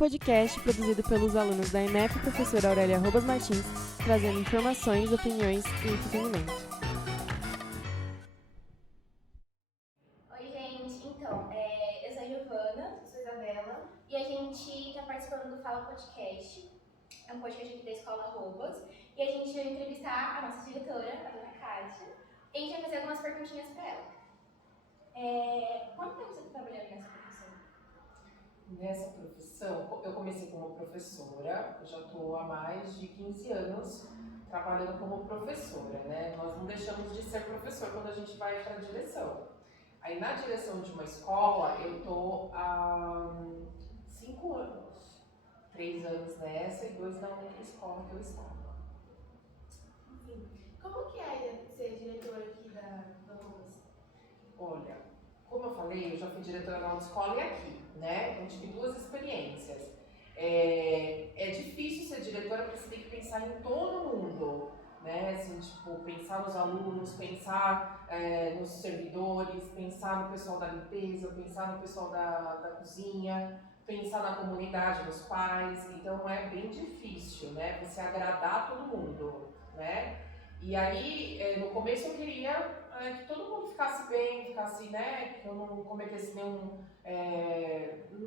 podcast produzido pelos alunos da EMEP Professora Aurélia Robas Martins, trazendo informações, opiniões e entretenimento. Oi, gente. Então, eu sou a Giovana, eu sou a Isabela, e a gente está participando do Fala Podcast. É um podcast aqui da Escola Robas, e a gente vai entrevistar a nossa diretora, a dona Kátia, e a gente vai fazer algumas perguntinhas para ela. Quanto tempo você está trabalhando nessa profissão? Nessa profissão, eu comecei como professora, eu já estou há mais de 15 anos trabalhando como professora, né? Nós não deixamos de ser professor quando a gente vai para a direção. Aí na direção de uma escola, eu estou há 5 anos. 3 anos nessa e 2 na outra escola que eu estava. Enfim, como que é ser diretora aqui da Robas? Olha, como eu falei, eu já fui diretora na autoescola e aqui, né? Eu tive 2 experiências. É difícil ser diretora porque você tem que pensar em todo mundo, né? Assim, tipo, pensar nos alunos, pensar nos servidores, pensar no pessoal da limpeza, pensar no pessoal da cozinha, pensar na comunidade, nos pais. Então é bem difícil, né? Você agradar todo mundo, né? E aí, no começo eu queria que todo mundo ficasse bem, né, que eu não cometesse não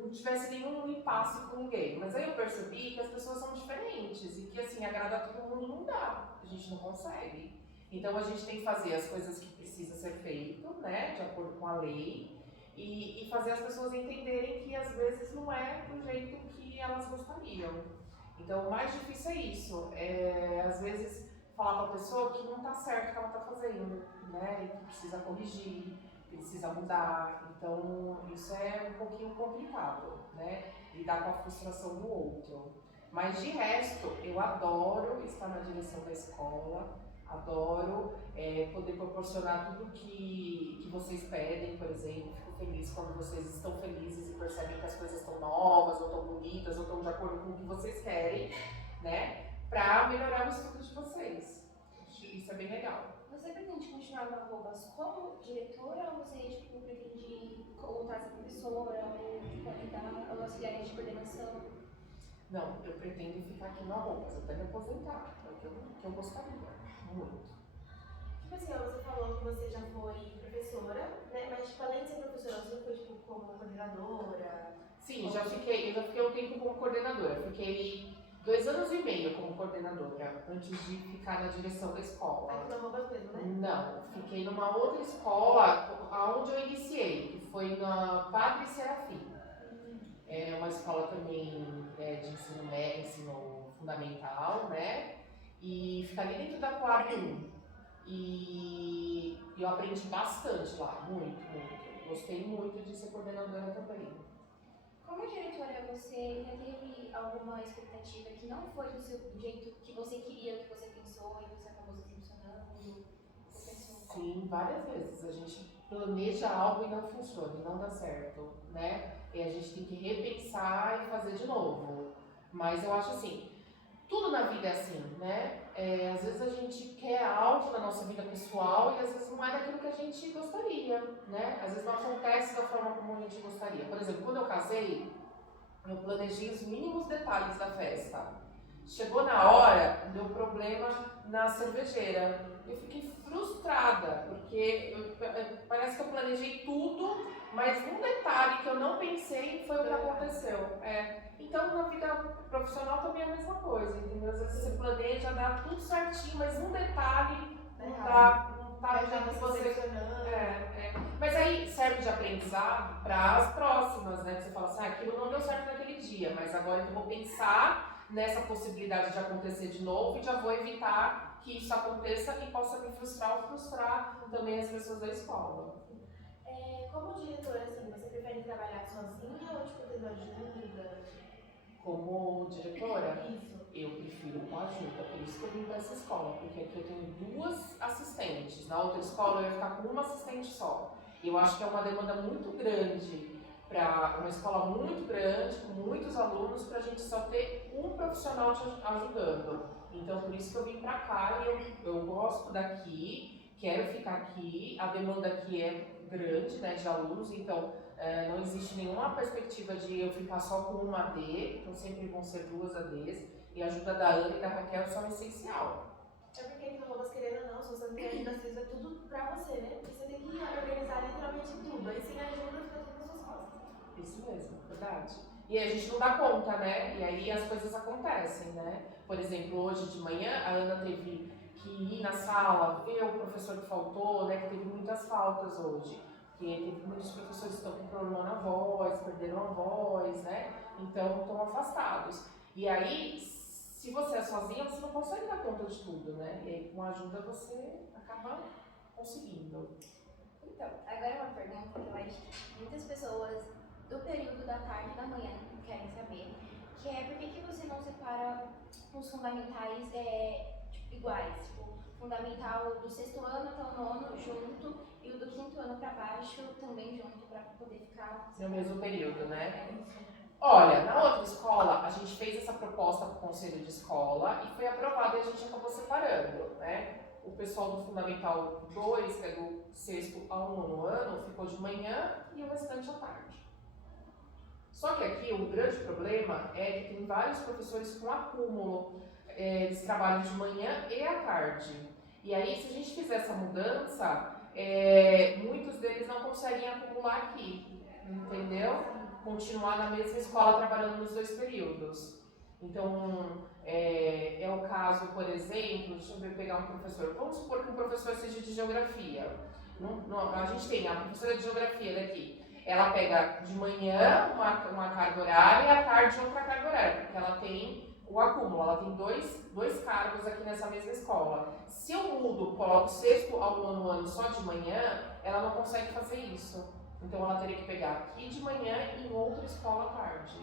tivesse nenhum impasse com ninguém. Mas aí eu percebi que as pessoas são diferentes e que assim, agradar todo mundo não dá, a gente não consegue. Então a gente tem que fazer as coisas que precisa ser feito, né, de acordo com a lei, e fazer as pessoas entenderem que às vezes não é do jeito que elas gostariam. Então o mais difícil é isso, às vezes falar para a pessoa que não está certo o que ela está fazendo, né? E que precisa corrigir, precisa mudar. Então, isso é um pouquinho complicado, né? Lidar com a frustração do outro. Mas, de resto, eu adoro estar na direção da escola, adoro poder proporcionar tudo que vocês pedem, por exemplo. Fico feliz quando vocês estão felizes e percebem que as coisas estão novas, ou estão bonitas, ou estão de acordo com o que vocês querem, né? Para melhorar o estudo de vocês. Isso é bem legal. Você pretende continuar na Robas como diretora ou você pretende voltar a ser professora ou auxiliar de coordenação? Não, eu pretendo ficar aqui na Robas, até me aposentar, é o que eu gostaria, muito. Tipo assim, você falou que você já foi professora, né? Mas tipo, além de ser professora, você foi tipo, como coordenadora? Sim, eu já fiquei um tempo como coordenadora. Fiquei 2 anos e meio como coordenadora, antes de ficar na direção da escola. Aqui na Robas mesmo, né? Não, fiquei numa outra escola, aonde eu iniciei, que foi na Padre Serafim. É uma escola também de ensino fundamental, né? E fica ali dentro da Coab 1. E eu aprendi bastante lá, muito, muito. Gostei muito de ser coordenadora também. Como diretora, você já teve alguma expectativa que não foi do jeito que você queria, que você pensou e você acabou se decepcionando? Sim, várias vezes. A gente planeja algo e não funciona, e não dá certo, né? E a gente tem que repensar e fazer de novo. Mas eu acho assim, tudo na vida é assim, né? Às vezes a gente quer algo na nossa vida pessoal e às vezes não é daquilo que a gente gostaria, né? Às vezes não acontece da forma como a gente gostaria. Por exemplo, quando eu casei, eu planejei os mínimos detalhes da festa. Chegou na hora, deu problema na cervejeira. Eu fiquei frustrada, porque parece que eu planejei tudo, mas um detalhe que eu não pensei foi o que aconteceu. Então, na vida profissional também é a mesma coisa, entendeu? Às vezes você planeja, dá tudo certinho, mas um detalhe não tá do jeito que você... Mas aí serve de aprendizado para as próximas, né? Você fala assim, aquilo não deu certo naquele dia, mas agora eu vou pensar nessa possibilidade de acontecer de novo e já vou evitar que isso aconteça e possa me frustrar ou frustrar também as pessoas da escola. Como diretora, assim, você prefere trabalhar sozinha ou tipo tendo ajuda? Como diretora? Isso. Eu prefiro com ajuda, por isso que eu vim para essa escola, porque aqui eu tenho 2 assistentes. Na outra escola eu ia ficar com uma assistente só. Eu acho que é uma demanda muito grande para uma escola muito grande, com muitos alunos, para a gente só ter um profissional te ajudando. Então, por isso que eu vim para cá e eu gosto daqui, quero ficar aqui. A demanda aqui é grande, né, de alunos, então não existe nenhuma perspectiva de eu ficar só com uma AD, então sempre vão ser 2 ADs, e a ajuda da Ana e da Raquel são essencial. É porque aqui no Roubas, querendo ou não, se você não tem ajuda, às vezes é tudo pra você, né? Porque você tem que organizar literalmente tudo. Aí sem ajuda fica tudo nas suas costas. Isso mesmo, verdade. E aí a gente não dá conta, né? E aí as coisas acontecem, né? Por exemplo, hoje de manhã a Ana teve que ir na sala, ver o professor que faltou, né? Que teve muitas faltas hoje. Porque teve muitos professores que estão com problema na voz, perderam a voz, né? Então estão afastados. E aí, se você é sozinha, você não consegue dar conta de tudo, né? E aí com a ajuda você acaba conseguindo. Então, agora uma pergunta que eu acho que muitas pessoas do período da tarde e da manhã querem saber, que é por que você não separa os fundamentais tipo, iguais, tipo, fundamental do 6º ano até o 9º junto e o do 5º ano para baixo também junto, para poder ficar No mesmo período, né? Olha, na outra escola, a gente fez essa proposta para o conselho de escola e foi aprovado e a gente acabou separando, né? O pessoal do Fundamental 2, que é do 6º ao 9º ano, ficou de manhã e o restante à tarde. Só que aqui o grande problema é que tem vários professores com acúmulo, eles trabalham de manhã e à tarde. E aí, se a gente fizer essa mudança, muitos deles não conseguem acumular aqui, entendeu? Continuar na mesma escola trabalhando nos 2 períodos. Então, é o caso, por exemplo, deixa eu ver, pegar um professor. Vamos supor que um professor seja de geografia. A gente tem a professora de geografia daqui. Ela pega de manhã uma carga horária e à tarde outra carga horária, porque ela tem o acúmulo, ela tem dois cargos aqui nessa mesma escola. Se eu mudo, coloco o 6º ao 9º ano só de manhã, ela não consegue fazer isso. Então ela teria que pegar aqui de manhã e em outra escola à tarde.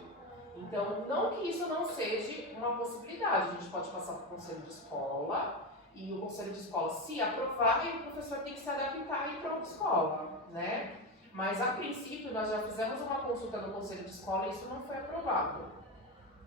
Então, não que isso não seja uma possibilidade, a gente pode passar para o conselho de escola e o conselho de escola, se aprovar, o professor tem que se adaptar e ir para outra escola, né? Mas a princípio nós já fizemos uma consulta no conselho de escola e isso não foi aprovado.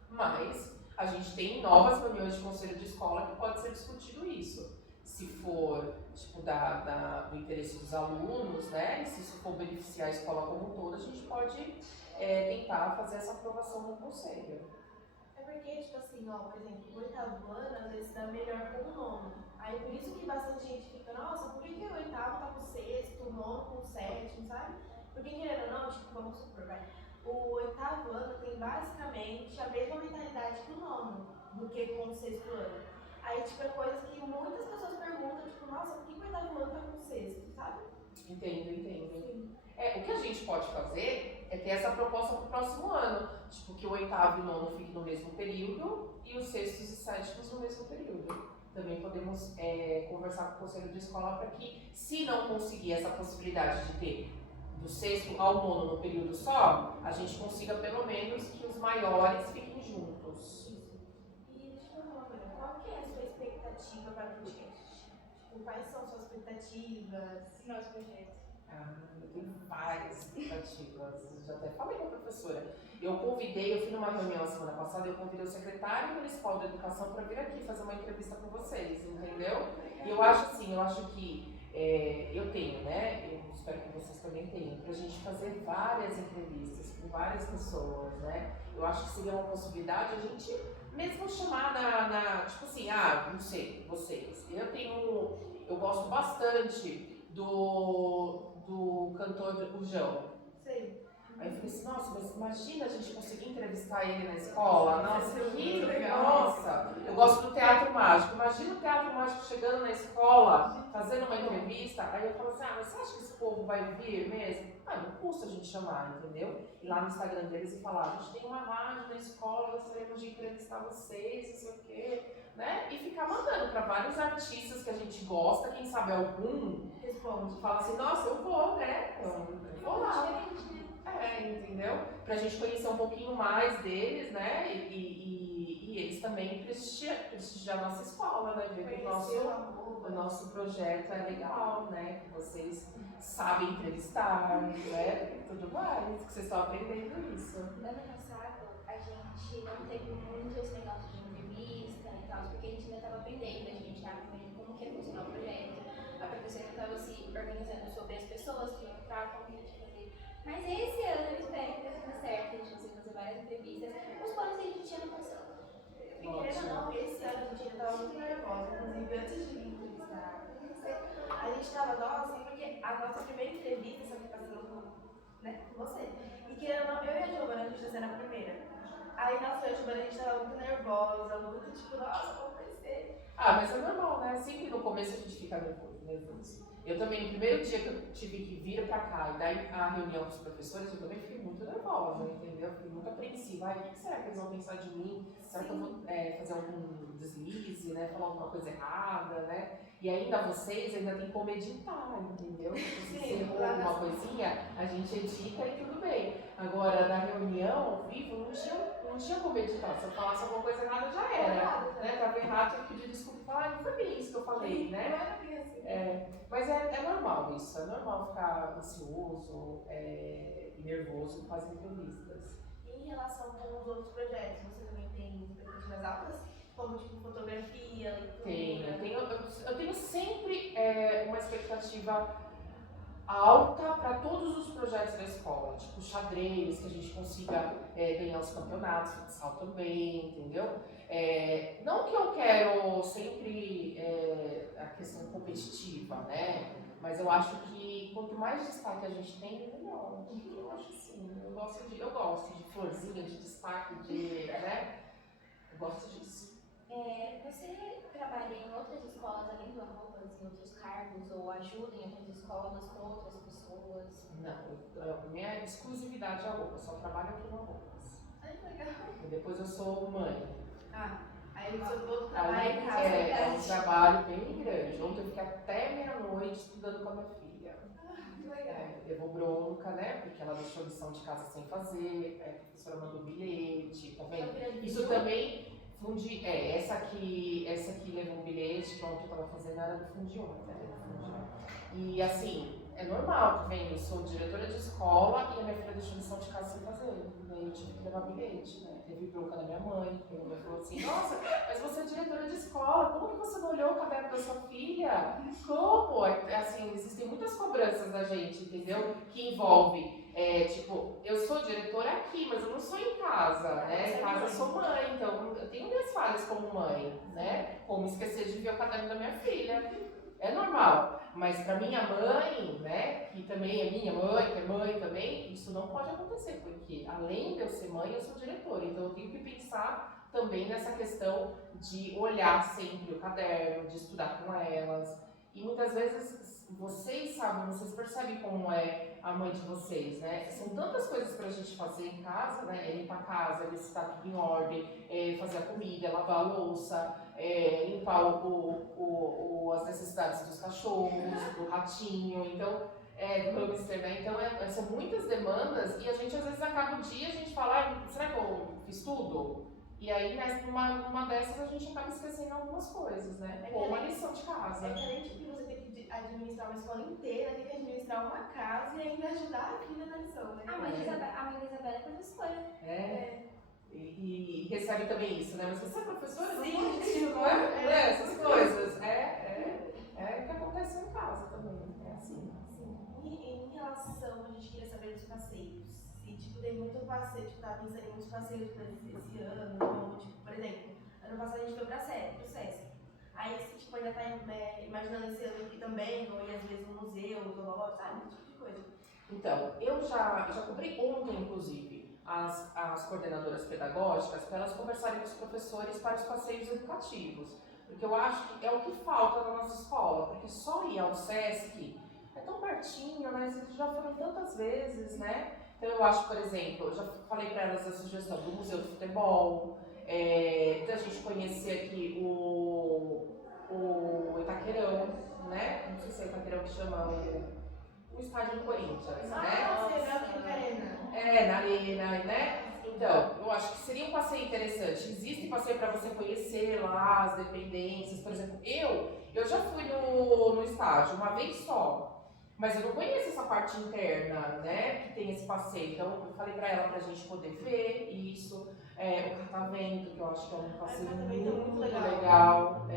Mas a gente tem novas reuniões de conselho de escola que pode ser discutido isso. Se for tipo do interesse dos alunos, né? E se isso for beneficiar a escola como um todo, a gente pode tentar fazer essa aprovação no conselho. É porque, tipo assim, ó, por exemplo, o 8º ano às vezes dá melhor com o 9º. Aí por isso que bastante gente fica, nossa, por que o 8º tá com o 6º, o 9º com o 7º, sabe? Porque querendo ou não, tipo, vamos supor, vai. O 8º ano tem basicamente a mesma mentalidade que o 9º, do que com o 6º ano. Aí, tipo, é coisa que muitas pessoas perguntam, tipo, nossa, por que o 8º ano tá com o 6º, sabe? Entendo. Sim. O que a gente pode fazer é ter essa proposta para o próximo ano. Tipo, que o 8º e o 9º fiquem no mesmo período e os 6º e 7º no mesmo período. Também podemos conversar com o conselho de escola para que, se não conseguir essa possibilidade de ter do 6º ao 9º no período só, a gente consiga pelo menos que os maiores fiquem juntos. Isso. E deixa eu falar uma coisa, qual que é a sua expectativa para o podcast? Tipo, quais são suas expectativas? nosso projeto. Eu tenho várias expectativas, eu já até falei com a professora. Eu fui numa reunião a semana passada, eu convidei o secretário municipal da educação para vir aqui fazer uma entrevista com vocês, entendeu? E eu acho que eu tenho, né? Eu espero que vocês também tenham, pra gente fazer várias entrevistas com várias pessoas, né? Eu acho que seria uma possibilidade a gente mesmo chamar tipo assim, não sei, vocês. Eu gosto bastante do cantor o João. Sei. Aí eu falei assim, nossa, mas imagina a gente conseguir entrevistar ele na escola. Nossa, que legal. Nossa, eu gosto do teatro mágico. Imagina o teatro mágico chegando na escola, fazendo uma entrevista. Aí eu falo assim, mas você acha que esse povo vai vir mesmo? Não custa a gente chamar, entendeu? Ir lá no Instagram deles e falar, a gente tem uma rádio na escola, gostaríamos de entrevistar vocês, não sei o quê, né? E ficar mandando para vários artistas que a gente gosta, quem sabe algum responde, fala assim, nossa, eu vou, né? Eu vou lá. Entendeu? Pra gente conhecer um pouquinho mais deles, né? E eles também prestigiar a nossa escola, né? Ver que o nosso projeto é legal, né? Que vocês sabem entrevistar, né? Tudo mais, que vocês estão aprendendo isso. No ano passado, a gente não teve muito esse negócio de entrevista e tal, porque a gente ainda estava aprendendo, a gente estava aprendendo como que ia funcionar o projeto. A professora estava se organizando sobre as pessoas que iam entrar, como que a gente ia fazer Mas esse ano eu espero que dê tudo certo, a gente consiga fazer várias entrevistas. Os planos que a gente tinha não passou. E querendo ou não, esse ano a gente ainda tava muito nervosa, inclusive antes de vir entrevistar. A gente tava, nossa, porque a nossa primeira entrevista, só que tá sendo com você. E querendo ou não, eu e a Giovana, a gente tá sendo a primeira. Aí, nossa, eu e a Giovana, a gente tava muito nervosa, muito tipo, nossa, como vai ser? Ah, mas é normal, né? Sempre no começo a gente fica nervoso. Eu também, no primeiro dia que eu tive que vir pra cá e dar a reunião com os professores, eu também fiquei muito nervosa, entendeu? Fiquei muito apreensiva. Ai, o que será que eles vão pensar de mim? Será que eu vou fazer algum deslize, né? Falar alguma coisa errada, né? E ainda vocês ainda tem como editar, entendeu? Se você errou alguma coisinha, a gente edita e tudo bem. Agora, na reunião, ao vivo, não tinha como editar. Se eu falasse alguma coisa errada, já era. Né? Tava errado, tinha que pedir desculpa e falar, não foi bem isso que eu falei, né? Não era bem assim. Mas é normal isso, é normal ficar ansioso e nervoso com as entrevistas. Em relação com os outros projetos, você também tem expectativas altas? Como tipo fotografia, leitura? Eu tenho sempre uma expectativa alta para todos os projetos da escola, tipo xadrez, que a gente consiga ganhar os campeonatos, futsal também, entendeu? Não que eu quero sempre a questão competitiva, né? Mas eu acho que quanto mais destaque a gente tem, melhor. Eu acho assim, eu gosto de florzinha, de destaque, né? Eu gosto disso. Você trabalha em outras escolas além do Arrobas, em outros cargos, ou ajuda em outras escolas com outras pessoas? Não, minha exclusividade é a roupa, eu só trabalho aqui no Arrobas. Ai, que legal. E depois eu sou mãe. Aí o seu outro trabalho em casa. É um trabalho bem grande. Ontem eu fiquei até meia-noite estudando com a minha filha. Que legal. Levou bronca, né? Porque ela deixou lição de casa sem fazer, a professora mandou bilhete, tá vendo? Isso também fundi. Essa aqui levou um bilhete, pronto, eu tava fazendo era do Fundion, né? E assim, é normal, tá vendo? Eu sou diretora de escola e a minha filha deixou lição de casa sem fazer. E aí eu tive que levar bilhete, né? Teve bronca da minha mãe, que minha mãe falou assim, nossa, mas você é diretora de escola, como que você não olhou o caderno da sua filha? Como? Assim, existem muitas cobranças da gente, entendeu? Que envolve, tipo, eu sou diretora aqui, mas eu não sou em casa, né? Em casa eu sou mãe, então eu tenho minhas falhas como mãe, né? Como esquecer de ver o caderno da minha filha. É normal, mas para minha mãe, né, que também é minha mãe, que é mãe também, isso não pode acontecer, porque além de eu ser mãe, eu sou diretora, então eu tenho que pensar também nessa questão de olhar sempre o caderno, de estudar com elas, e muitas vezes vocês sabem, vocês percebem como é a mãe de vocês, né? São tantas coisas pra gente fazer em casa, né? Limpar a casa, ver se tá tudo em ordem, fazer a comida, lavar a louça, limpar as necessidades dos cachorros, do ratinho, então, do hamster, né? Então, são muitas demandas e a gente às vezes acaba o dia, a gente fala, será que eu fiz tudo? E aí, numa dessas, a gente acaba esquecendo algumas coisas, né? Como a lição de casa. É diferente que você tem que administrar uma escola inteira, tem que administrar uma casa e ainda ajudar a filha na lição, né? A mãe da Isabela é professora. E recebe também isso, né? Mas você é professora? Sim, não é? Essas coisas. É o que acontece em casa também. É assim. Sim. E em relação, a gente queria saber dos passeios. E, tipo, tem muito passeio, tipo, tá pensando em muitos passeios pra esse ano, como, tipo, por exemplo, ano passado a gente foi pro Sesc. Aí, você, tipo, ainda tá imaginando esse ano aqui também, ou ir às vezes no museu, zoológico, sabe? Esse tipo de coisa. Então, eu já cobrei ontem, inclusive, as coordenadoras pedagógicas para elas conversarem com os professores para os passeios educativos. Porque eu acho que é o que falta na nossa escola, porque só ir ao Sesc é tão pertinho, né? Eles já foram tantas vezes, né? Então eu acho, por exemplo, eu já falei para elas a sugestão do Museu do Futebol, da gente conhecer aqui o Itaquerão, né? Não sei se é Itaquerão que chama o estádio do Corinthians, né? Será que na arena? Na arena, né? Então, eu acho que seria um passeio interessante. Existe passeio para você conhecer lá as dependências, por exemplo, eu já fui no estádio uma vez só. Mas eu não conheço essa parte interna, né, que tem esse passeio. Então, eu falei pra ela pra gente poder ver isso. O catavento, que eu acho que é um passeio muito legal.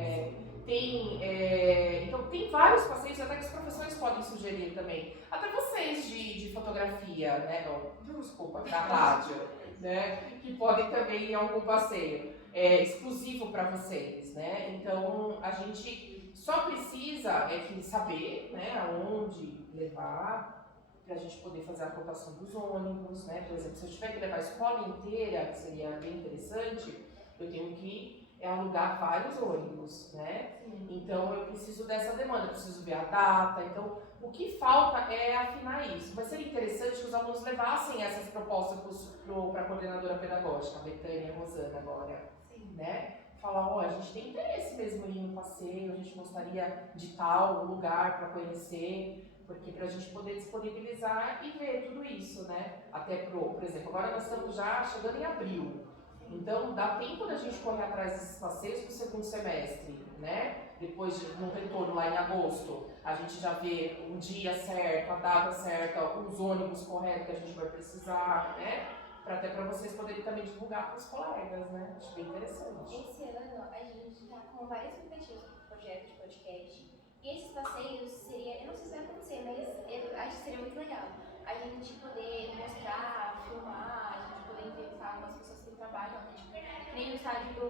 Então, tem vários passeios, até que os professores podem sugerir também. Até você, vocês de fotografia, né? Desculpa, da rádio, né? Que podem também ir a algum passeio exclusivo para vocês, né? Então a gente só precisa que saber, né, aonde levar para a gente poder fazer a cotação dos ônibus, né? Por exemplo, se eu tiver que levar a escola inteira, que seria bem interessante, eu tenho que alugar vários ônibus, né? Então eu preciso dessa demanda, eu preciso ver a data. Então o que falta é afinar isso. Vai ser interessante que os alunos levassem essas propostas para a coordenadora pedagógica, a Betânia e a Rosana agora, né? Falar, ó, a gente tem interesse mesmo em ir no passeio, a gente gostaria de tal lugar para conhecer, porque para a gente poder disponibilizar e ver tudo isso, né? Até por exemplo, agora nós estamos já chegando em abril. Então, dá tempo da gente correr atrás desses passeios para o segundo semestre, né? Depois, no retorno lá em agosto, a gente já vê o dia certo, a data certa, os ônibus corretos que a gente vai precisar, né? Até para vocês poderem também divulgar para os colegas, né? Acho bem interessante. Esse ano, a gente está com várias expectativas para o projeto de podcast. E esses passeios seria, eu não sei se vai acontecer, mas eu acho que seria muito legal. A gente poder mostrar, filmar, a gente poder entrevistar algumas pessoas que trabalham, tipo, nem no estádio do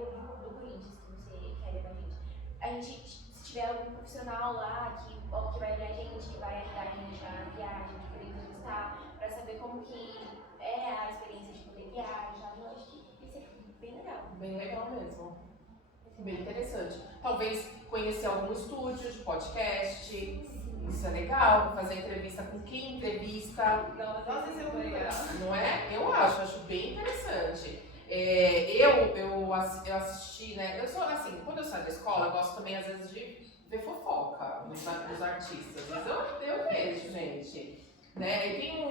Corinthians, que você quer levar a gente. A gente, se tiver algum profissional lá que vai olhar a gente, que vai ajudar a gente a viagem, de poder entrevistar, para saber como que é a experiência de poder viajar, eu acho que isso é bem legal. Bem legal mesmo. Bem interessante. Talvez conhecer algum estúdio de podcast. Isso é legal. Fazer entrevista com quem entrevista. Nossa, isso é muito legal. Não é? Eu acho bem interessante. Eu assisti, né? Eu sou assim, quando eu saio da escola, eu gosto também às vezes de ver fofoca dos artistas. Mas eu vejo, gente. Né? E tem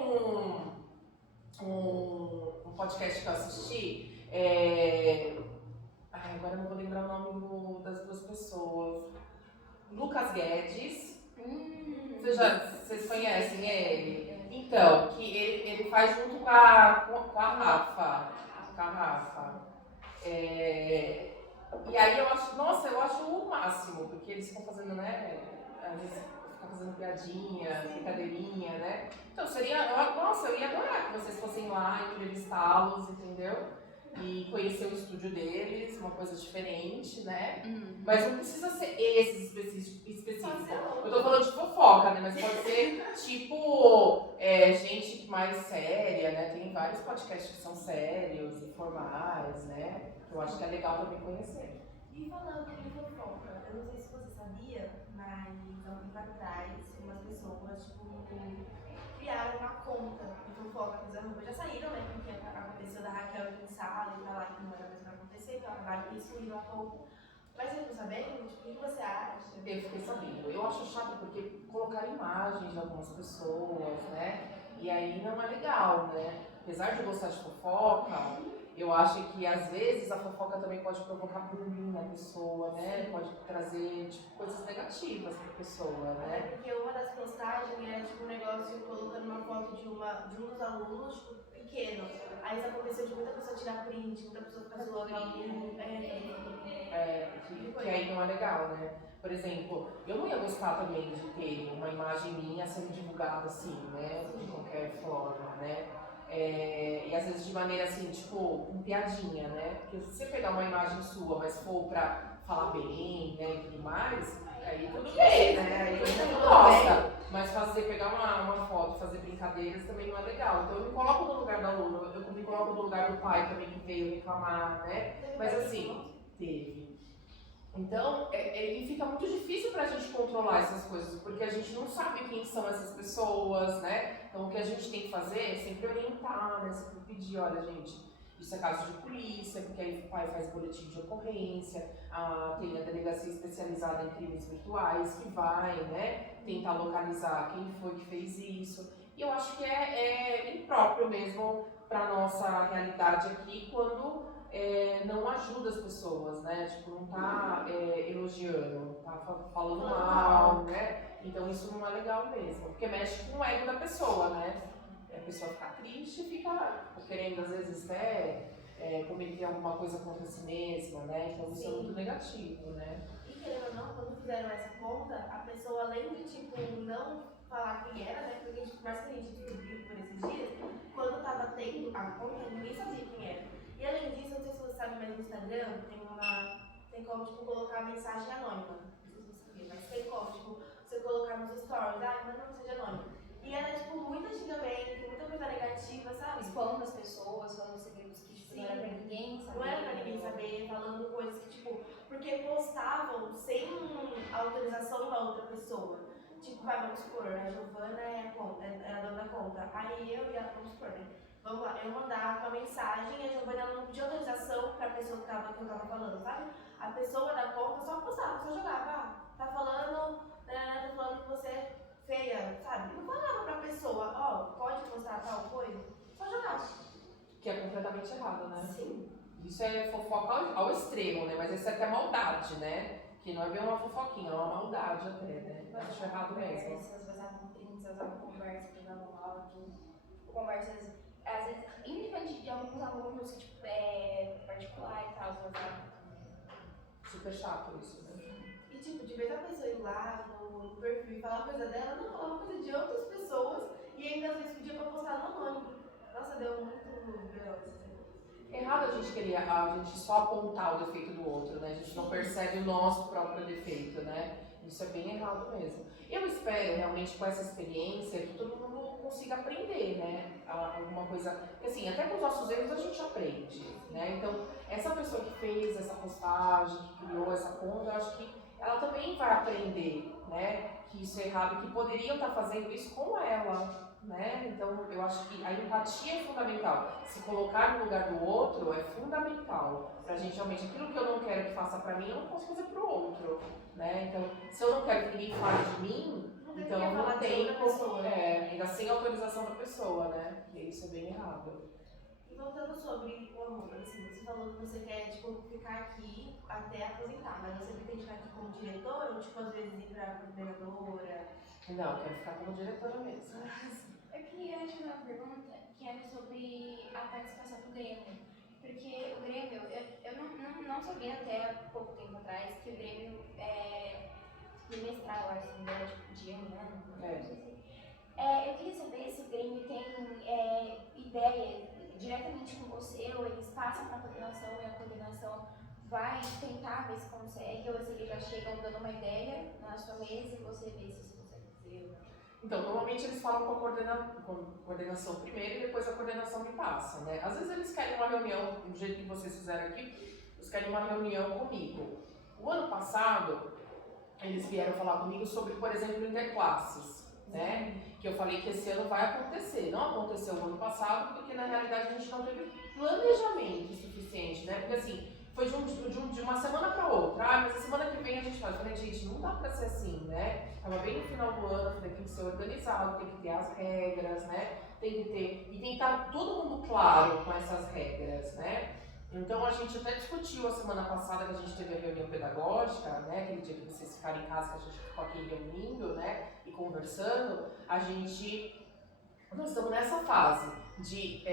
um podcast que eu assisti. Agora eu não vou lembrar o nome das duas pessoas. Lucas Guedes. Vocês conhecem ele? Então, que ele faz junto com a Rafa. Com a Rafa. E aí eu acho o máximo, porque eles ficam fazendo, né? Às vezes ficam fazendo piadinha, brincadeirinha, né? Então eu ia adorar que vocês fossem lá entrevistá-los, entendeu? E conhecer o estúdio deles, uma coisa diferente, né? Mas não precisa ser esses específicos. Eu tô falando de fofoca, né? Mas pode ser tipo gente mais séria, né? Tem vários podcasts que são sérios, informais, né? Eu acho que é legal também conhecer. E falando de fofoca, eu não sei se você sabia, mas há um tempo atrás, umas pessoas, criaram uma conta de fofoca nos arrobas. Já saíram, né? Porque aconteceu da Raquel de sala e pra lá que não era mais pra acontecer, que ela acabaram excluindo a conta. Mas você ficou sabendo? O que você acha? Eu fiquei sabendo. Eu acho chato porque colocar imagens de algumas pessoas, né? E aí não é legal, né? Apesar de eu gostar de fofoca, eu acho que às vezes a fofoca também pode provocar bullying na pessoa, né? Pode trazer coisas negativas para a pessoa, né? Porque uma das postagens era um negócio colocando uma foto de um dos alunos, pequeno. Aí isso aconteceu de muita pessoa tirar print, muita pessoa ficar zoando alguém. Que aí não é legal, né? Por exemplo, eu não ia gostar também de ter uma imagem minha sendo divulgada assim, né? De qualquer forma, né? E às vezes de maneira assim, com piadinha, né? Porque se você pegar uma imagem sua, mas for pra falar bem, né, e tudo mais, aí tudo bem, né? Aí todo mundo gosta. Mas pegar uma foto, fazer brincadeiras também não é legal. Então eu me coloco no lugar do aluno, eu me coloco no lugar do pai também que veio reclamar, né? Mas assim, teve. Então, fica muito difícil pra gente controlar essas coisas, porque a gente não sabe quem são essas pessoas, né? Então, o que a gente tem que fazer é sempre orientar, né? Sempre pedir, olha, gente, isso é caso de polícia, porque aí o pai faz boletim de ocorrência, tem a delegacia especializada em crimes virtuais que vai, né? Tentar localizar quem foi que fez isso. E eu acho que é impróprio mesmo pra nossa realidade aqui, quando não ajuda as pessoas, né? Não tá elogiando, tá falando mal, né? Então isso não é legal mesmo, porque mexe com o ego da pessoa, né? A pessoa fica triste e fica querendo, às vezes, cometer alguma coisa contra si mesma, né? Então isso é muito negativo, né? E querendo ou não, quando fizeram essa conta, a pessoa, além de, não falar quem era, né? Porque, por mais que a gente a conta, ninguém sabia quem era. E além disso, não sei se você sabe, mas no Instagram tem como, tipo, colocar mensagem anônima. Não sei se você sabia, mas tem como, tipo, você colocar nos stories, manda uma mensagem anônima. E era, tipo, muita xingamento, muita coisa negativa, sabe? Expondo as pessoas, falando segredos que tipo, não era pra ninguém saber. Não era pra ninguém saber, falando coisas que, tipo, porque postavam sem autorização da outra pessoa. Tipo, vamos supor, a Giovana é a dona da conta. Aí vamos supor, né? Vamos lá, eu mandava uma mensagem e a Giovana ela não pedia autorização pra pessoa que eu tava falando, sabe? A pessoa da conta só postava, só jogava, tá falando que você é feia, sabe? Não falava pra pessoa, pode postar tal coisa, só jogava. Que é completamente errado, né? Sim. Isso é fofoca ao extremo, né? Mas isso é até maldade, né? Que não é bem uma fofoquinha, é uma maldade até, né? Eu acho errado mesmo. Vazavam prints, vazavam conversas, vazavam áudio, conversas, às vezes, independente de alguns alunos, tipo, particular e tal, vazavam. Super chato isso, né? E tipo, de vez a pessoa ir lá no perfil e falar coisa dela, não, falava coisa de outras pessoas e ainda às vezes pedia pra postar no anônimo. Nossa, deu muito B.O. Errado a gente só apontar o defeito do outro, né? A gente não percebe o nosso próprio defeito, né? Isso é bem errado mesmo. Eu espero realmente com essa experiência que todo mundo consiga aprender, né? Alguma coisa. Porque assim, até com os nossos erros a gente aprende, né? Então, essa pessoa que fez essa postagem, que criou essa conta, eu acho que ela também vai aprender, né? Que isso é errado, que poderiam estar fazendo isso com ela. Né? Então, eu acho que a empatia é fundamental. Se colocar no lugar do outro é fundamental. Pra gente realmente, aquilo que eu não quero que faça pra mim, eu não posso fazer pro outro. Né? Então, se eu não quero que ninguém fale de mim, então não tem como, ainda sem autorização da pessoa, né? E isso é bem errado. E voltando sobre o amor, assim, você falou que você quer, tipo, ficar aqui até aposentar, mas você pretende ficar aqui como diretora ou, tipo, às vezes ir pra coordenadora? Não, eu quero ficar como diretora mesmo. Eu queria te fazer uma pergunta que era sobre a participação do Grêmio. Porque o Grêmio, eu não sabia até pouco tempo atrás que o Grêmio é bimestral, assim, né? Tipo, de ano, não sei assim. Eu queria saber se o Grêmio tem ideia diretamente com você, ou eles passam para a coordenação e a coordenação vai tentar ver se consegue, ou se eles já chegam dando uma ideia na sua mesa e você vê se você consegue fazer ou não. Então, normalmente eles falam com a coordenação primeiro e depois a coordenação me passa, né? Às vezes eles querem uma reunião, do jeito que vocês fizeram aqui, eles querem uma reunião comigo. O ano passado, eles vieram falar comigo sobre, por exemplo, interclasses, né? Que eu falei que esse ano vai acontecer. Não aconteceu no ano passado, porque na realidade a gente não teve planejamento suficiente, né? Porque assim, foi de uma semana para outra. Mas a semana que vem a gente faz. Eu falei, gente, não dá pra ser assim, né? Tava bem no final do ano, falei, tem que ser organizado, tem que ter as regras, né? Tem que ter. E tem que estar todo mundo claro com essas regras, né? Então a gente até discutiu a semana passada que a gente teve a reunião pedagógica, né? Aquele dia que vocês ficaram em casa, que a gente ficou aqui reunindo, né? E conversando, nós estamos nessa fase de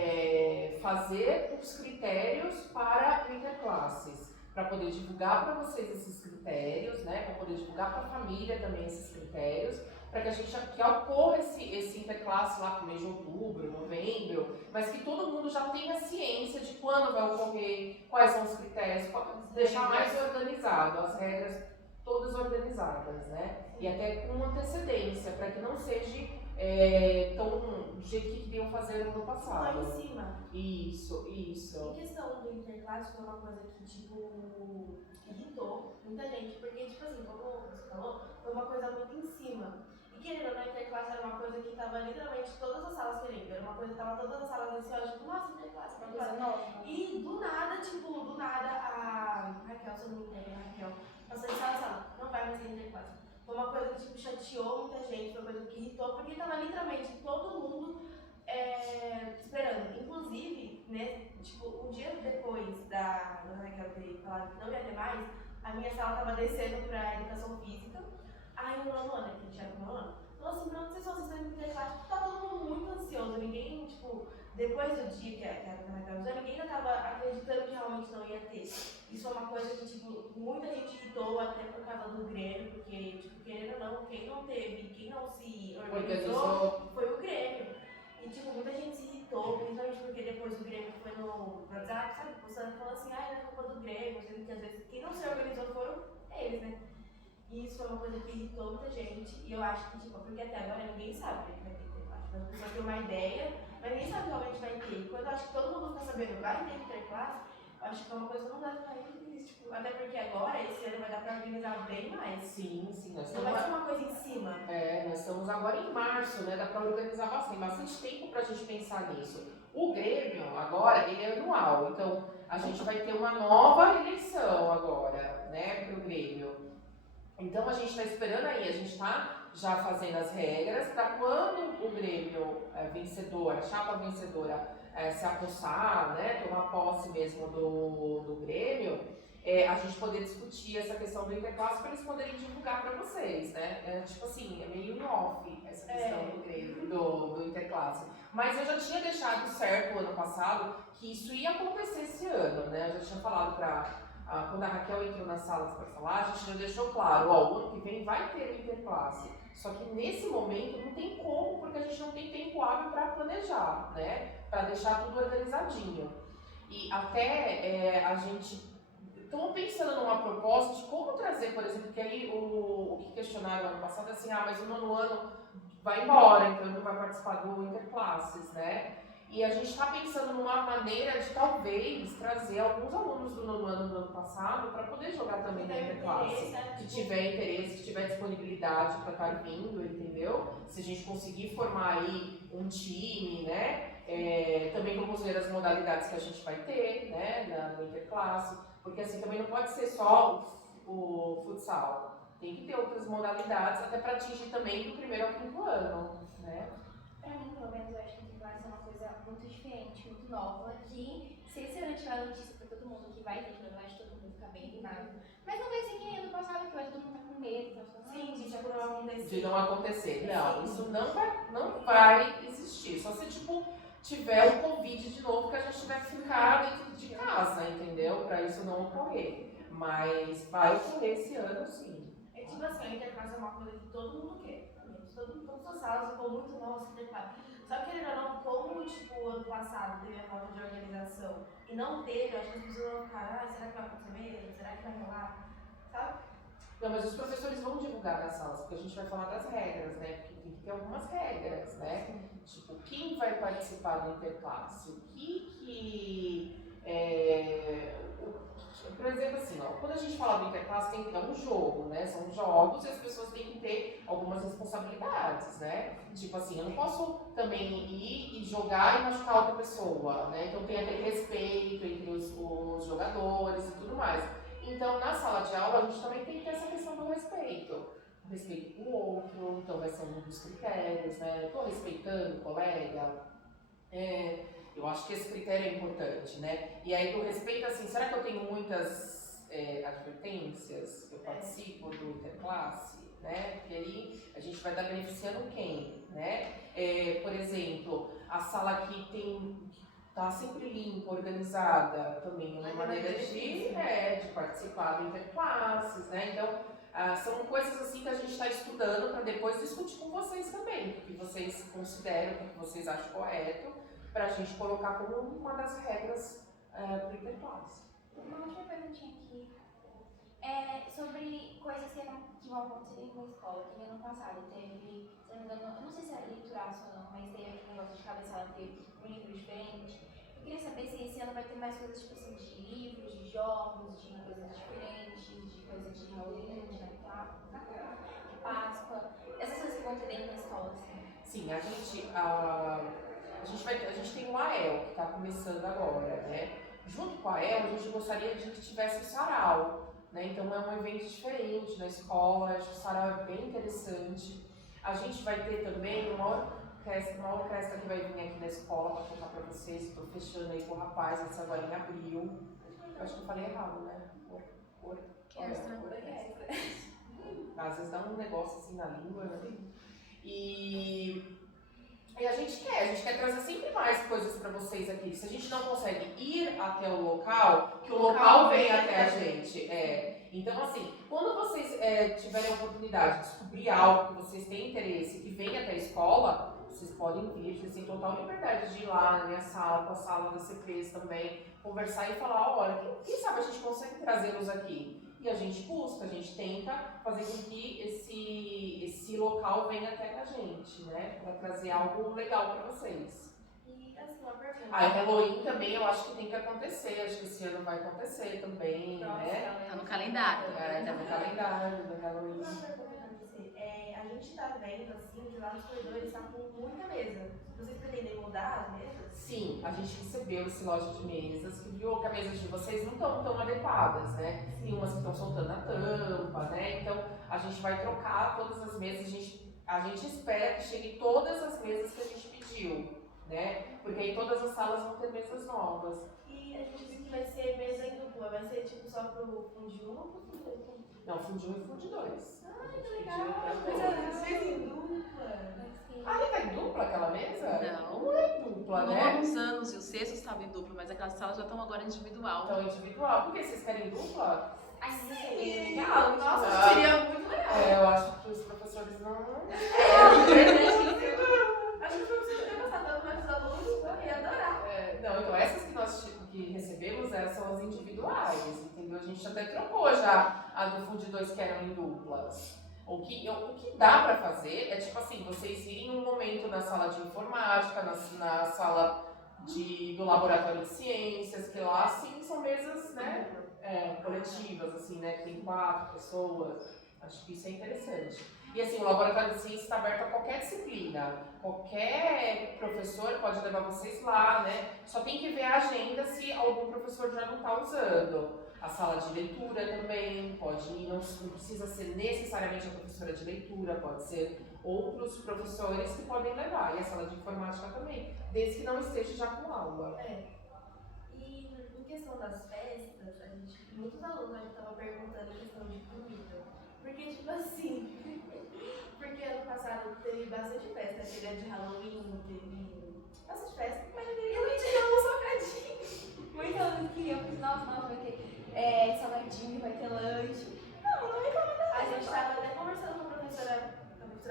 fazer os critérios para interclasses, para poder divulgar para vocês esses critérios, né? Para poder divulgar para a família também esses critérios, para que ocorra esse interclasse lá no mês de outubro, novembro, mas que todo mundo já tenha ciência de quando vai ocorrer, quais são os critérios, deixar mais organizado, as regras todas organizadas, né? E até com antecedência, para que não seja tão do jeito que queriam fazer no ano passado. Lá em cima. Isso. Em questão do interclasse, foi uma coisa que, tipo, irritou muita gente, porque, tipo assim, como você falou, foi uma coisa muito em cima. E querendo ou não, a interclasse era uma coisa que tava literalmente todas as salas querendo, era uma coisa que tava todas as salas assim, ó, tipo, nossa, interclasse, Uma coisa nova. E do nada, a Raquel, se eu não me engano, a Raquel, passou de sala a sala, não vai mais ter interclasse. Foi uma coisa que, tipo, chateou muita gente, foi uma coisa que irritou, porque tava literalmente todo mundo esperando. Inclusive, né, tipo, um dia depois da Raquel ter falado que não ia ter mais, a minha sala tava descendo pra educação física, aí o nono ano, que a gente era no nono ano, falou assim, não sei se vocês estão indo pro interclasse, tá todo mundo muito ansioso, ninguém, tipo, depois do dia que a Raquel usou, ninguém ainda tava acreditando que realmente não ia ter. Isso é uma coisa que, tipo, muita gente irritou até por causa do Grêmio, porque, tipo, querendo ou não, quem não teve, quem não se organizou foi o Grêmio. E, tipo, muita gente se irritou, principalmente porque depois o no WhatsApp, sabe, postando, falando assim, é culpa do Grêmio, sendo que às vezes quem não se organizou foram eles, né? E isso foi uma coisa que irritou muita gente, e eu acho que, tipo, porque até agora ninguém sabe o que vai ter interclasse. As pessoas têm uma ideia, mas ninguém sabe realmente vai ter. E quando eu acho que todo mundo fica sabendo vai ter interclasse, eu acho que é uma coisa que não dá pra ficar feliz, tipo, até porque agora, esse ano vai dar pra organizar bem mais. Sim, nós Não vai ser uma coisa em cima. nós estamos agora em março, né? Dá para organizar bastante tempo para a gente pensar nisso. O Grêmio, agora, ele é anual, então a gente vai ter uma nova eleição agora, né, para o Grêmio. Então a gente está esperando aí, a gente está já fazendo as regras para quando o Grêmio vencedor, a chapa vencedora se apossar, né, tomar posse mesmo do Grêmio, a gente poder discutir essa questão do interclasse para eles poderem divulgar para vocês, né? Tipo assim, é meio em off essa questão do Grêmio, do interclasse. Mas eu já tinha deixado certo ano passado que isso ia acontecer esse ano, né? Eu já tinha falado quando a Raquel entrou nas salas para falar, a gente já deixou claro, ó, o ano que vem vai ter o interclasse. Só que nesse momento não tem como, porque a gente não tem tempo hábil para planejar, né? Para deixar tudo organizadinho. E até a gente estão pensando numa proposta de como trazer, por exemplo, que aí o que questionaram ano passado é assim, mas o nono ano vai embora, então ele não vai participar do interclasses, né? E a gente está pensando numa maneira de talvez trazer alguns alunos do nono ano do ano passado para poder jogar também na interclasse. Que tiver interesse, que tiver disponibilidade para estar vindo, entendeu? Se a gente conseguir formar aí um time, né? Também vamos ver as modalidades que a gente vai ter, né? No interclasse, porque assim também não pode ser só o futsal. Tem que ter outras modalidades até para atingir também do primeiro ao quinto ano, né? Pra mim, pelo menos, eu acho que vai ser uma coisa muito diferente, muito nova, que se esse ano tiver notícia pra todo mundo que vai ter, que vai todo mundo ficar bem animado, mas não vai ser que nem ano passado, que vai todo mundo tá com medo, tá falando, Sim, tipo, não acontecer. De não acontecer. Não, isso não vai existir. Só se tipo tiver o Covid de novo, que a gente tiver que ficar dentro de casa, entendeu? Pra isso não ocorrer. Mas vai ocorrer esse ano, sim. É tipo assim, a interclasse é uma coisa que todo mundo quer. Todas as salas ficou muito novas, interclasse. Só que querendo ou não, como tipo, ano passado teve a falta de organização e não teve, eu acho que as pessoas vão ficar, será que vai acontecer mesmo? Será que vai rolar? Sabe? Não, mas os professores vão divulgar nas salas, porque a gente vai falar das regras, né? Porque tem que ter algumas regras, né? Tipo, quem vai participar do interclasse? Por exemplo, assim, quando a gente fala do interclasse, tem que ter um jogo, né? São jogos e as pessoas têm que ter algumas responsabilidades, né? Tipo assim, eu não posso também ir e jogar e machucar outra pessoa, né? Então tem aquele respeito entre os jogadores e tudo mais. Então, na sala de aula, a gente também tem que ter essa questão do respeito. O respeito com o outro, então vai ser um dos critérios, né? Estou respeitando o colega. Eu acho que esse critério é importante, né? E aí, do respeito, assim, será que eu tenho muitas advertências? Eu participo do interclasse, né? Porque aí a gente vai estar beneficiando quem, né? Por exemplo, a sala aqui tá sempre limpa, organizada, também uma maneira de participar do interclasses, né? Então, são coisas assim que a gente está estudando para depois discutir com vocês também, o que vocês consideram, o que vocês acham correto, para a gente colocar como uma das regras para o interclasse. Uma última perguntinha aqui. Sobre coisas que vão acontecer na escola. Que ano passado teve, se não me engano, eu não sei se era leituraço ou não, mas teve aquele negócio de cabeçada, teve um livro diferente. Eu queria saber se esse ano vai ter mais coisas tipo assim, de livros, de jogos, de coisas diferentes, de coisas de Halloween, de Natal, de Páscoa. Essas coisas que vão ter dentro da escola, assim. Sim, a gente tem o AEL, que está começando agora, né? Junto com a AEL, a gente gostaria de que tivesse o sarau, né? Então é um evento diferente na escola, acho que o sarau é bem interessante. A gente vai ter também uma orquestra que vai vir aqui na escola para tocar para vocês. Estou fechando aí com o rapaz, vai ser agora em abril. Eu acho que eu falei errado, né? Orquestra. Às vezes dá um negócio assim na língua, né? E a gente quer trazer sempre mais coisas para vocês aqui. Se a gente não consegue ir até o local, que o local venha até a gente. Então, assim, quando vocês tiverem a oportunidade de descobrir algo que vocês têm interesse, que venha até a escola, Vocês podem vir, vocês têm total liberdade de ir lá na minha sala, com a sala da CPs também, conversar e falar, olha, quem sabe a gente consegue trazê-los aqui? E a gente busca, a gente tenta fazer com que esse local venha até a gente, né? Para trazer algo legal para vocês. E assim, uma pergunta. Ah, o Halloween também eu acho que tem que acontecer, acho que esse ano vai acontecer também, né? Tá no calendário. Tá no calendário do Halloween. Uma pergunta pra você. A gente tá vendo, assim, que lá nos corredores tá com muita mesa. Vocês pretendem mudar as mesas? Sim, a gente recebeu esse lote de mesas que viu que as mesas de vocês não estão tão adequadas, né? Tem umas que estão soltando a tampa, né? Então a gente vai trocar todas as mesas, a gente espera que chegue todas as mesas que a gente pediu, né? Porque aí todas as salas vão ter mesas novas. E a gente viu que vai ser mesa em dupla, vai ser tipo só pro fundo 1 ou pro fundo 2? Não, fundo 1 e fundo 2. Ai, que legal! Mesa em dupla! Ah, ele tá em dupla aquela mesa? Não. Não é dupla, né? Novos anos e o sexto estava em duplo, mas aquelas salas já estão agora individual. Então individual. Por que vocês querem dupla? Ai, isso é Sim, bem legal! legal. Nossa, Ah. seria muito legal! Eu acho que os professores não. Acho que você ter gostado tanto mais dos alunos, eu ia adorar. Não, então essas que nós que recebemos são as individuais, entendeu? A gente até trocou já a do Fundo 2 que eram em duplas. O que dá pra fazer é tipo assim, vocês irem um momento na sala de informática, na sala do laboratório de ciências, que lá sim são mesas, né, coletivas, assim, né, que tem 4 pessoas. Acho que isso é interessante. E assim, o laboratório de ciências está aberto a qualquer disciplina. Qualquer professor pode levar vocês lá, né? Só tem que ver a agenda se algum professor já não está usando. A sala de leitura também pode ir, não precisa ser necessariamente a professora de leitura, pode ser outros professores que podem levar. E a sala de informática também, desde que não esteja já com aula. E em questão das festas, muitos alunos já estavam perguntando a questão de comida. Porque, tipo assim, porque ano passado teve bastante festa, teve a de Halloween, teve bastante festa, mas eu nem tinha um salgadinho. Muitos alunos queriam, nossa, vai ter salgadinho, vai ter lanche. Não reclama nada. A gente tava até conversando com a professora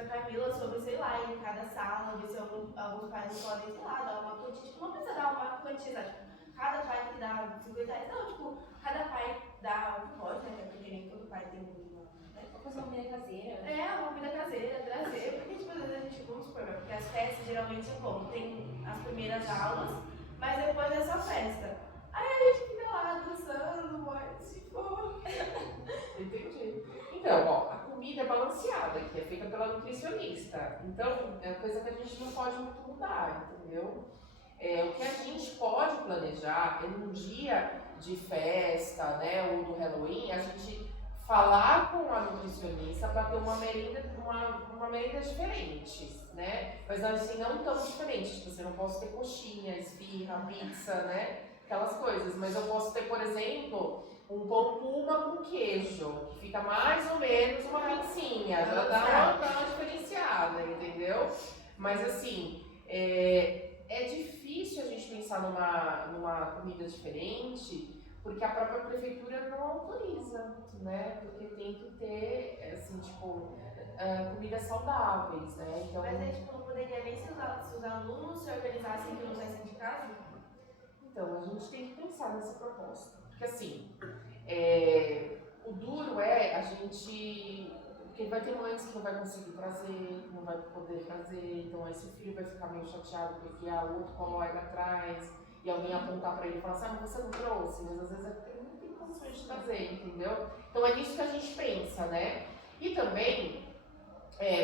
Camila sobre, sei lá, em cada sala, ver se alguns pais não podem, sei lá, dar uma quantia, tipo, não precisa dar uma quantia, sabe? Tipo, cada pai tem que dar 50 reais, não, tipo, cada pai dá o que pode, né, porque nem todo pai tem Vou fazer uma comida caseira. uma comida caseira, trazer, porque tipo, às vezes a gente, vamos supor, porque as festas geralmente é como? Tem as primeiras aulas, mas depois é só festa. Aí a gente fica lá dançando, mas tipo. Entendi. Então, ó, a comida é balanceada, que é feita pela nutricionista. Então, é coisa que a gente não pode muito mudar, entendeu? O que a gente pode planejar é num dia de festa, né, ou do Halloween, a gente falar com a nutricionista para ter uma merenda diferente, né? Mas assim, não tão diferente, tipo assim, eu não posso ter coxinha, esfirra, pizza, né? Aquelas coisas, mas eu posso ter, por exemplo, um pão puma com queijo, que fica mais ou menos uma pizzinha, já dá uma diferenciada, entendeu? Mas assim, é difícil a gente pensar numa comida diferente, porque a própria prefeitura não autoriza, né? Porque tem que ter, assim, tipo, comidas saudáveis, né? Então, Mas aí, tipo, não poderia nem se os alunos se organizassem que não saíssem de casa? então, a gente tem que pensar nessa proposta. Porque, assim, o duro é a gente... Porque vai ter mães que não vai conseguir trazer, não vai poder trazer, então esse filho vai ficar meio chateado porque o outro colega atrás e alguém apontar pra ele e falar assim, mas você não trouxe, mas às vezes é porque não tem condições de trazer, entendeu? Então é nisso que a gente pensa, né? E também,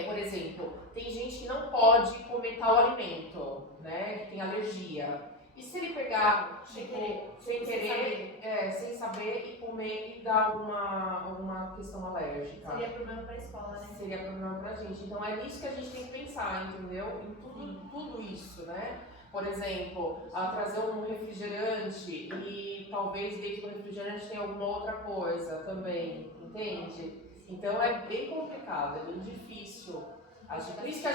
por exemplo, tem gente que não pode comer tal alimento, né? Que tem alergia. E se ele pegar, tipo, sem querer, sem saber e comer e dar alguma questão alérgica? Seria problema pra escola, né? Seria problema pra gente. Então é nisso que a gente tem que pensar, entendeu? Em tudo isso, né? Por exemplo, trazer um refrigerante e talvez dentro do refrigerante tenha alguma outra coisa também, entende? Então é bem complicado, é bem difícil. Por isso que a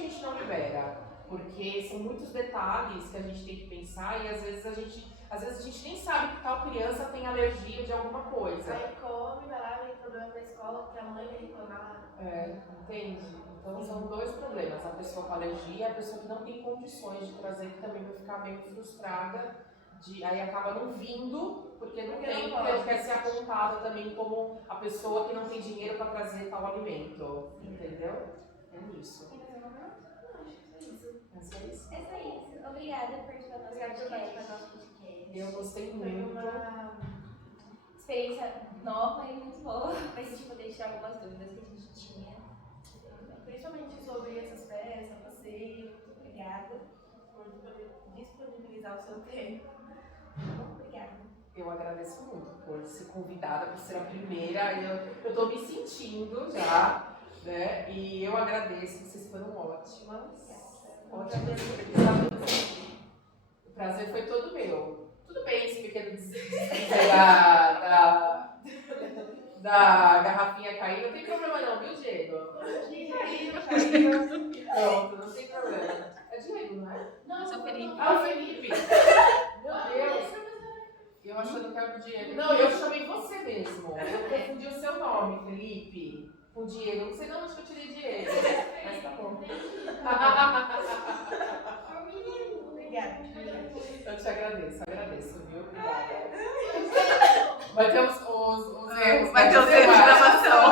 gente não libera. Porque são muitos detalhes que a gente tem que pensar e às vezes a gente nem sabe que tal criança tem alergia de alguma coisa. Aí come, vai lá, vem problema pra escola, porque a mãe vai reclamar. Entende? Então são dois problemas, a pessoa com alergia e a pessoa que não tem condições de trazer, que também vai ficar meio frustrada, aí acaba não vindo, porque não tem, porque ele quer ser apontada também como a pessoa que não tem dinheiro para trazer tal alimento, entendeu? É isso. Quer fazer uma pergunta? É só isso. É só isso. Obrigada por participar do nosso Obrigada por participar do podcast. nosso podcast. Eu gostei Foi muito. uma... Experiência nova e muito boa pra gente poder tirar algumas dúvidas que a gente tinha. Principalmente sobre essas festas, passeio. Muito obrigada por poder disponibilizar o seu tempo. Obrigada. Eu agradeço muito por ser convidada, por ser a primeira. Eu tô me sentindo já, né? E eu agradeço, vocês foram ótimas. Ótimas. O prazer foi todo meu. Tudo bem esse pequeno deslize da garrafinha cair, não tem problema não, viu, Diego? Caiu. Pronto, não tem problema. É Diego, não é? Não, Esse é o Felipe. Ah, o Felipe! Meu Deus! Eu achando que era o Diego. Não, eu chamei você mesmo. Eu confundi o seu nome, Felipe, com o Diego. Não sei de onde que eu tirei Diego. Mas tá bom. Obrigada. Eu te agradeço, viu? Obrigada. Vai ter os erros. Vai ter os erros de gravação.